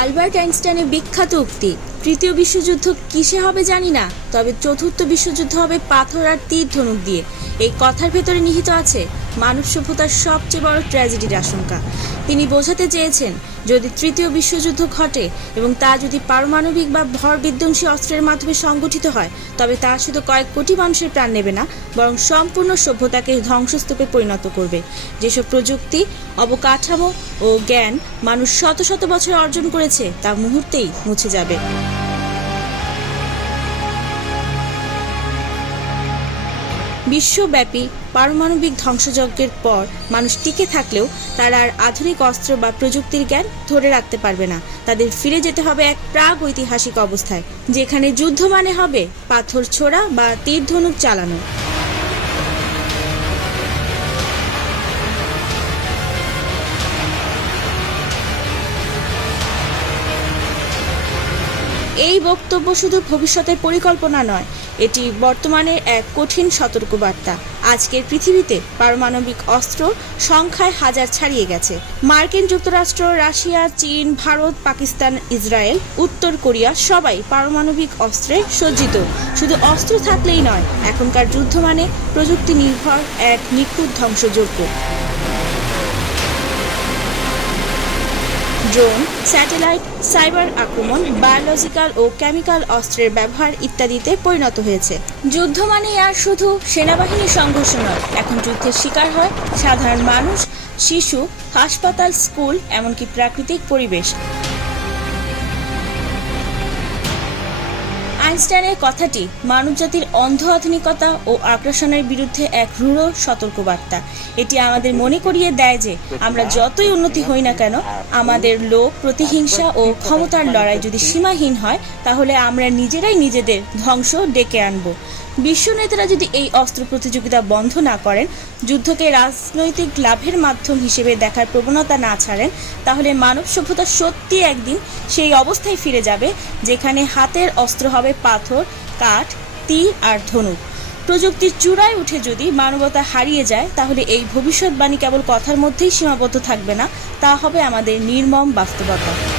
Albert আইনস্টাইনের বিখ্যাত উক্তি। তৃতীয় বিশ্বযুদ্ধ কিসে হবে জানি না, তবে চতুর্থ বিশ্বযুদ্ধ হবে পাথর আর তীর ধনুক দিয়ে। এই কথার ভেতরে নিহিত আছে মানব সভ্যতার সবচেয়ে বড় ট্র্যাজেডির আশঙ্কা। তিনি বোঝাতে চেয়েছেন, যদি তৃতীয় বিশ্বযুদ্ধ ঘটে এবং তা যদি পারমাণবিক বা ভর বিধ্বংসী অস্ত্রের মাধ্যমে সংগঠিত হয়, তবে তা শুধু কয়েক কোটি মানুষের প্রাণ নেবে না, বরং সম্পূর্ণ সভ্যতাকে ধ্বংসস্তূপে পরিণত করবে। যেসব প্রযুক্তি, অবকাঠামো ও জ্ঞান মানুষ শত শত বছর অর্জন করেছে, তা মুহূর্তেই মুছে যাবে। বিশ্বব্যাপী পারমাণবিক ধ্বংসযজ্ঞের পর মানুষ টিকে থাকলেও তারা আর আধুনিক অস্ত্র বা প্রযুক্তির জ্ঞান ধরে রাখতে পারবে না। তাদের ফিরে যেতে হবে এক প্রাগ ঐতিহাসিক অবস্থায়, যেখানে যুদ্ধ মানে হবে পাথর ছোড়া বা তীর ধনুক চালানো। এই বক্তব্য শুধু ভবিষ্যতের পরিকল্পনা নয়, এটি বর্তমানের এক কঠিন সতর্কবার্তা। আজকের পৃথিবীতে পারমাণবিক অস্ত্র সংখ্যায় হাজার ছাড়িয়ে গেছে। মার্কিন যুক্তরাষ্ট্র, রাশিয়া, চীন, ভারত, পাকিস্তান, ইসরায়েল, উত্তর কোরিয়া সবাই পারমাণবিক অস্ত্রে সজ্জিত। শুধু অস্ত্র থাকলেই নয়, এখনকার যুদ্ধ মানে প্রযুক্তি নির্ভর এক নিখুঁত ধ্বংসযজ্ঞ। ড্রোন, স্যাটেলাইট, সাইবার আক্রমণ, বায়োলজিক্যাল ও কেমিক্যাল অস্ত্রের ব্যবহার ইত্যাদিতে পরিণত হয়েছে। যুদ্ধ মানে আর শুধু সেনাবাহিনীর সংঘর্ষ নয়, এখন যুদ্ধের শিকার হয় সাধারণ মানুষ, শিশু, হাসপাতাল, স্কুল, এমনকি প্রাকৃতিক পরিবেশ। আইনস্টাইনের কথাটি মানবজাতির অন্ধ আধুনিকতা ও আগ্রাসনের বিরুদ্ধে এক রূঢ় সতর্কবার্তা। এটি আমাদের মনে করিয়ে দেয় যে আমরা যতই উন্নতি হই না কেন, আমাদের লোক প্রতিহিংসা ও ক্ষমতার লড়াই যদি সীমাহীন হয়, তাহলে আমরা নিজেরাই নিজেদের ধ্বংস ডেকে আনব। বিশ্ব নেতারা যদি এই অস্ত্র প্রতিযোগিতা বন্ধ না করেন, যুদ্ধকে রাজনৈতিক লাভের মাধ্যম হিসেবে দেখার প্রবণতা না ছাড়েন, তাহলে মানব সভ্যতা সত্যি একদিন সেই অবস্থায় ফিরে যাবে, যেখানে হাতের অস্ত্র হবে পাথর, কাঠ, তীর আর ধনুক। প্রযুক্তির চূড়ায় উঠে যদি মানবতা হারিয়ে যায়, তাহলে এই ভবিষ্যৎবাণী কেবল কথার মধ্যেই সীমাবদ্ধ থাকবে না, তা হবে আমাদের নির্মম বাস্তবতা।